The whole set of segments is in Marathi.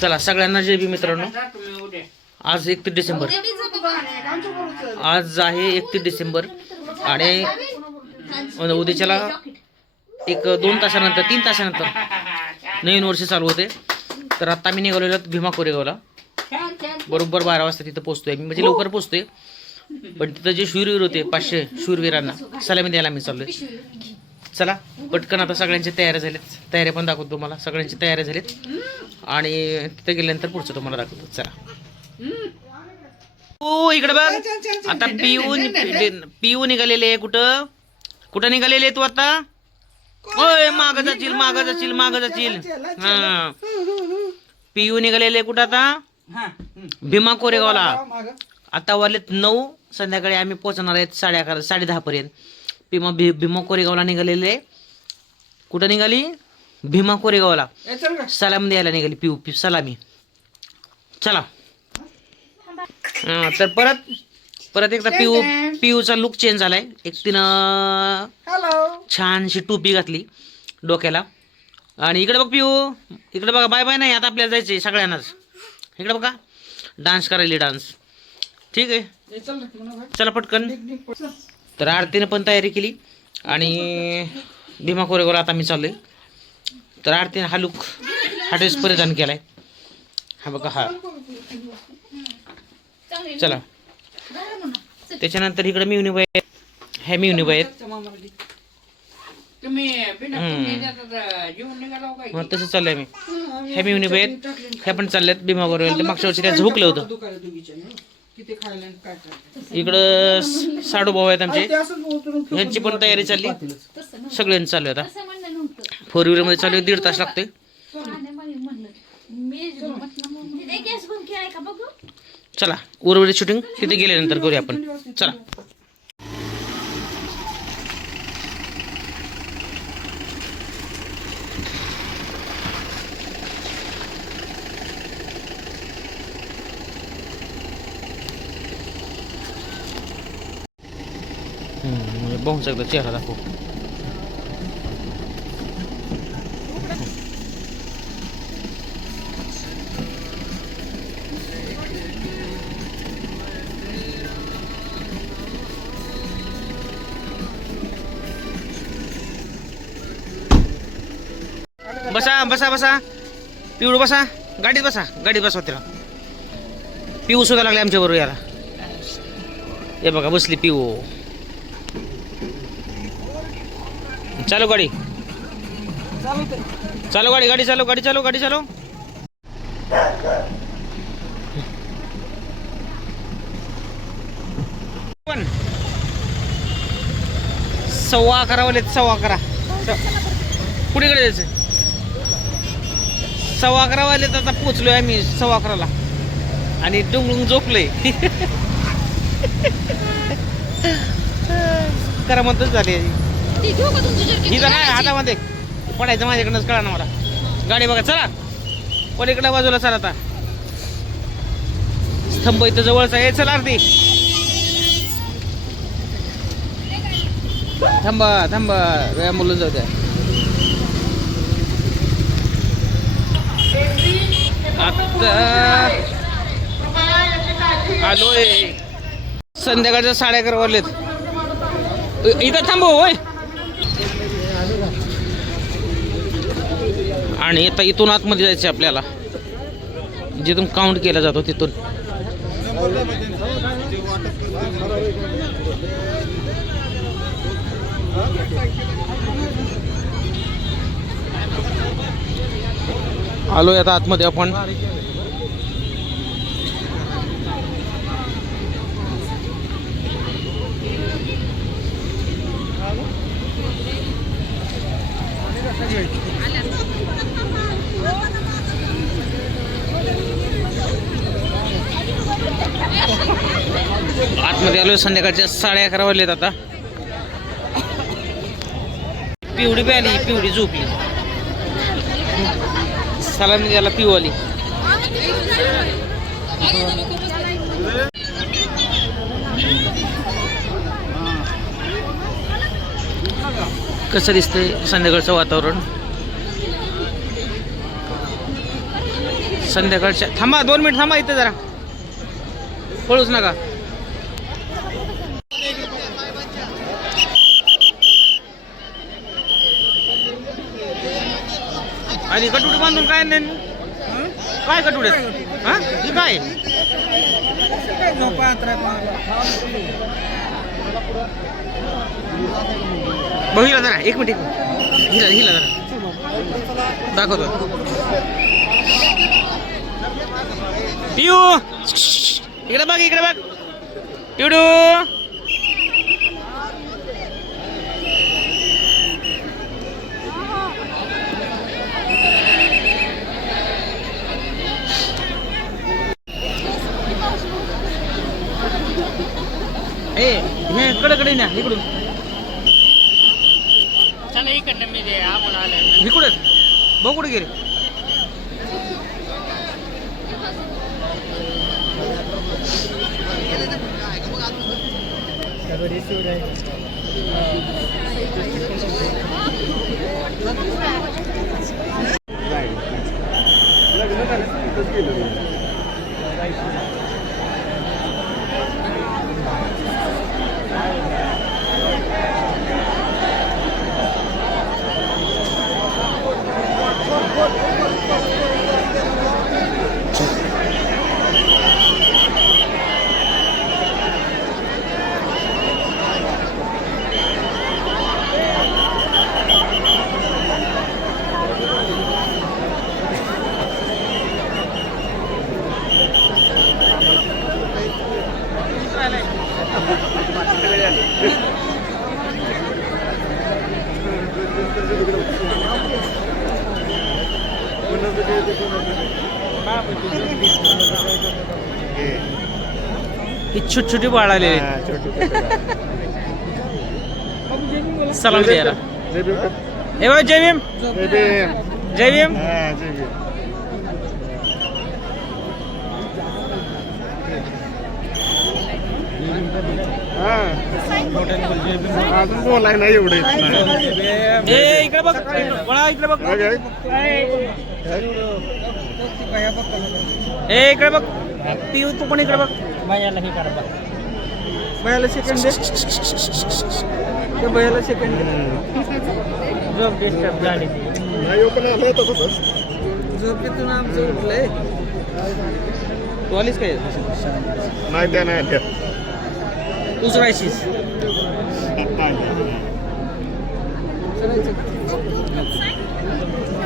चला सगळ्यांना जय भीम मित्रांनो. आज 31 डिसेंबर. आज आहे 31 डिसेंबर आणि उद्याच्याला 2 तासानंतर 3 तासानंतर नवीन वर्ष चालू होते. तर आता मी निघालेलो भीमा कोरेगावला. बरोबर 12 वाजता तिथं पोहोचतोय मी, म्हणजे लवकर पोहोचतोय. पण तिथं जे शूरवीर होते 500 शूरवीरांना सलामी द्यायला मी चाललोय. चला पटकन आता सगळ्यांची तयारी झालीत. तयारी पण दाखवतो तुम्हाला. सगळ्यांची तयारी झालीत आणि तिथे गेल्यानंतर पुढचं तुम्हाला दाखवतो. चला ओ इकडे बघ. आता पिऊ निघालेले. कुठं निघालेले तू आता? ओय माग जाशील. हा पिऊ निघालेले कुठं आता? भीमा कोरेगावला. आता वाजलेत 9. संध्याकाळी आम्ही पोहोचणार आहेत 11:30 10:30 पर्यंत. भीमा कोरेगावला निघालेले. कुठं निघाली? भीमा कोरेगावला सलामी द्यायला निघाली. पिऊ सलामी. चला तर परत एकदा पिऊचा लुक चेंज झालाय. एक तिनं छानशी टोपी घातली डोक्याला. आणि इकडे बघ पिऊ, इकडे बघा. बाय बाय नाही, आता आपल्याला जायचंय सगळ्यांनाच. इकडे बघा डान्स करायला. डान्स ठीक आहे. चला पटकन. तर आरतीने पण तयारी केली आणि भीमा कोरेगावला आता मी चाललोय. तर आरतीने हा लुक हा ड्रेस परिधान केलाय. हा बघा हा. चला त्याच्यानंतर इकडे मिवनीबाई आहेत. ह्या मिवनीबाई आहेत. तसं चाललंय मी. ह्या मिवनीबाई आहेत. ह्या पण चालल्यात भीमा कोरेगावला. मागच्या वर्षी त्या झोकलं होतं. इकडं साडू भाऊ आहेत आमचे. यांची पण तयारी चालली. सगळ्यांची चालू आहे. आता 4 व्हीलर मध्ये चालू आहे. 1.5 तास लागतोय. चला उर्वरित शूटिंग तिथे गेल्यानंतर करूया आपण. चला बघू शकता चेहरा दाखव. बसा पिवळू बसा. गाडीत बसा त्याला. पिऊ सुद्धा लागले आमच्या बरोबर याला. हे बघा बसली पिऊ. चालो गाडी चालो. पण 11:15 वाले. 11:15 कुठे जायचं? 11:15 वाले. आता पोचलोय आम्ही 11:15ला आणि डुंगडुंग झोपलोय. करामतच झाली. इथं काय हातामध्ये पडायचं माझ्याकडनंच कळा ना मला. गाडी बघा. चला पलीकडल्या बाजूला. चला आता स्तंभ इथं जवळचा आहे. चला आरती. थांबा वेळा मुलं जाऊ द्या. आता आलोय. संध्याकाळच्या 11:30 वाजलेत. इथं थांबव होय. आणि आता इथून आतमध्ये जायचं आपल्याला. जिथून काउंट केला जातो तिथून. आलोय आता आतमध्ये आपण. आतमध्ये आलोय. संध्याकाळच्या 11:30 वाजलेत आता. पिवडी बी आली. पिवडी झोपली. सलामी द्यायला पिऊ आली. कसं दिसतंय संध्याकाळचं वातावरण. संध्याकाळच्या थांबा 2 मिनिट थांबा इथे जरा पळूच नका. आणि कटुडे बांधून काय नाही काय कटुडे हा ही काय बघितला जरा 1 मिनिट हिला जरा दाखवतो. पिऊ इकडे बघ पिवडू हे कडे ना इकडून इकडनं मी इकडे बघ कुठे गेले. ही छोटी बाळ आले सलाम द्यायला. हे बघ जय भीम जय भीम. अजून बोलाय नाही एवढे. इकडे बघ इकडे बघ इकडे बघ पिऊ तू पण इकडे बघ. भैयाला हे करा भैयाला सेकंड दे भैयाला सेकंड झोप डिस्टर्ब झाली झोपेतून आमचं उठलंय. तू आलीस काय नाही त्या नाही तूच राहायचीस.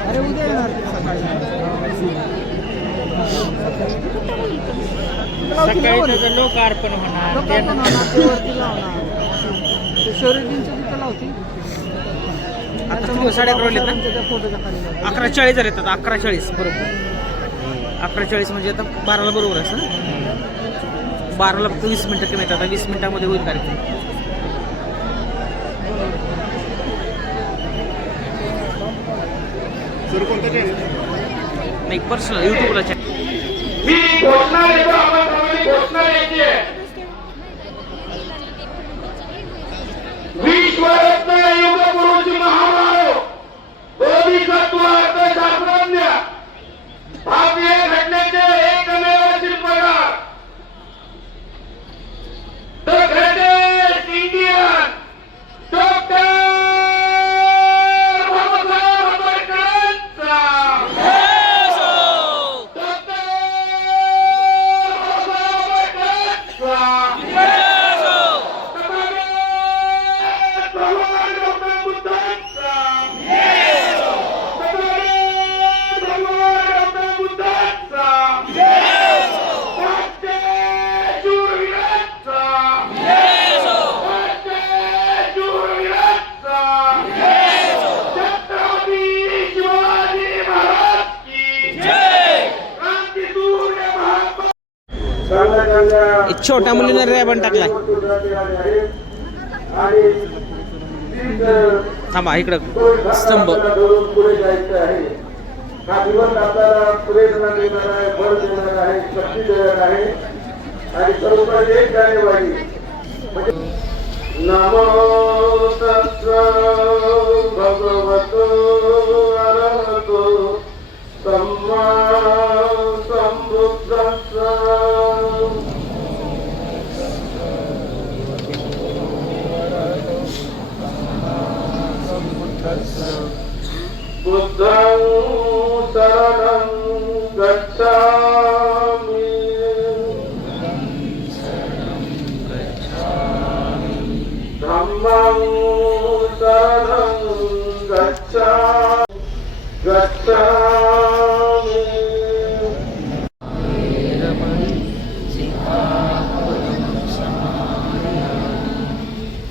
अरे उद्या येणार सकाळी लोकार्पण होणार आता 11:30 ना 11:40 झाले. 11:40 बरोबर 11:40 म्हणजे आता 12ला बरोबर असं ना. 12ला फक्त 20 मिनिटं कमी येतात. 20 मिनिटामध्ये होईल कार्यक्रम. नाही पर्सनल युट्यूबला चॅनल. विश्वरत्न युग गुरुजी महाराज शास्त्रज्ञ भाव्य घटनेचे एकमेव शिल्पकार द ग्रेटेस्ट इंडियन डॉक्टर छोट्या मुलीने रॅबन टाकलाय. थांबा इकडं स्तंभ. पुढे जायचं आहे. हा दिवस आपल्याला प्रेरणा देणार आहे, बळ देणार आहे, शक्ती देणार आहे. आणि सर्व 1 जानेवारी नमो तस्सै भगवतो अरहतो सम्मा गच्छामि धम्मं शरणं गच्छामि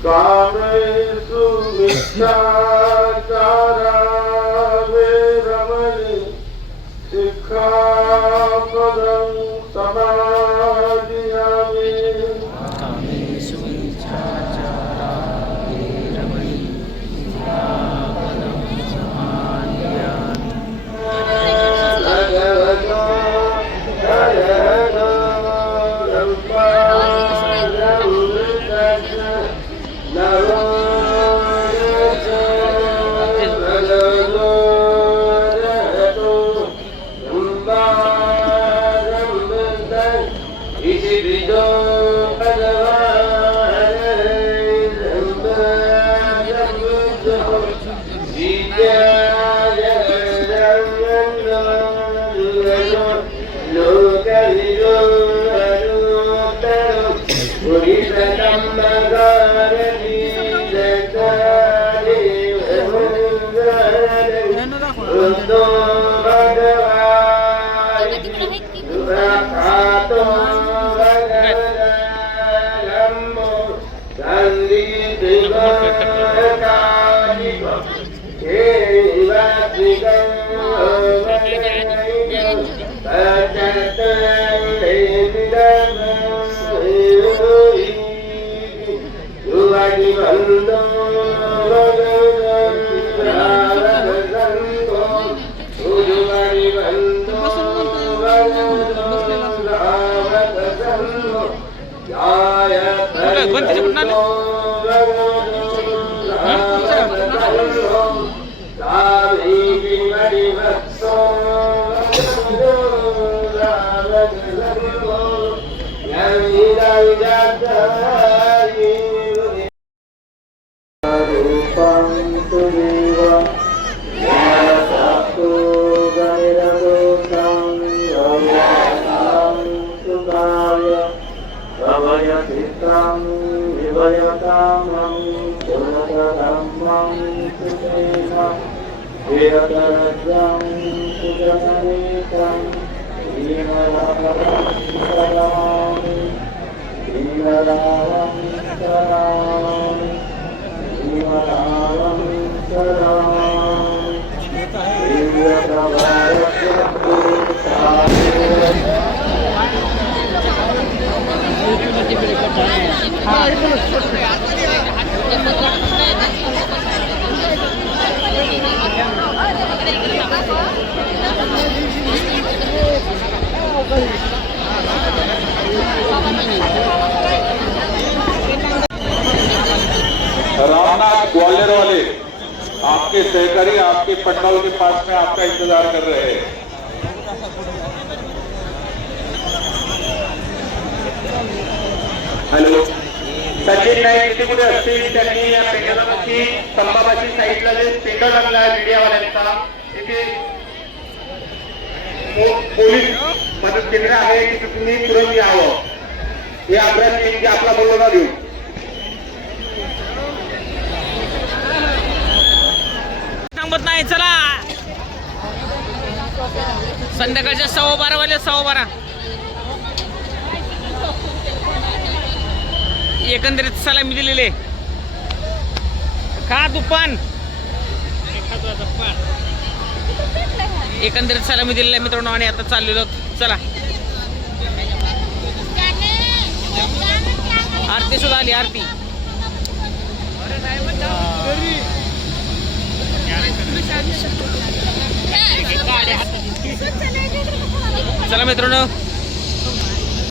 कामेषु मिथ्याचारा वेरमणि शिक्षापदं समादियामि रामनाथ ग्वालियर वाले आपके सहकारी आपके पंडाल के पास में आपका इंतजार कर रहे हैं। हॅलो, सचिन नाईक इथे कुठे असतील त्यांनी या पेंडॉलची संभाबाची साईडला जे पेंडॉल लागला आहे मीडियावाल्यांचा, इथे पोलीस मदत केंद्र आहे, तिथे तुम्ही तुरंत यावं. हे आग्रह की आपला बोलवणा देऊ. थांबत नाही, चला. संध्याकाळच्या 12:15 वाजले, 12:15. एकंदरीत सलामी दिलेले खा तुपान, एकंदरीत सलामी दिलेला आहे मित्रांनो. आणि आता चाललेलो, चला. आरती सुद्धा आली, आरती. चला मित्रांनो,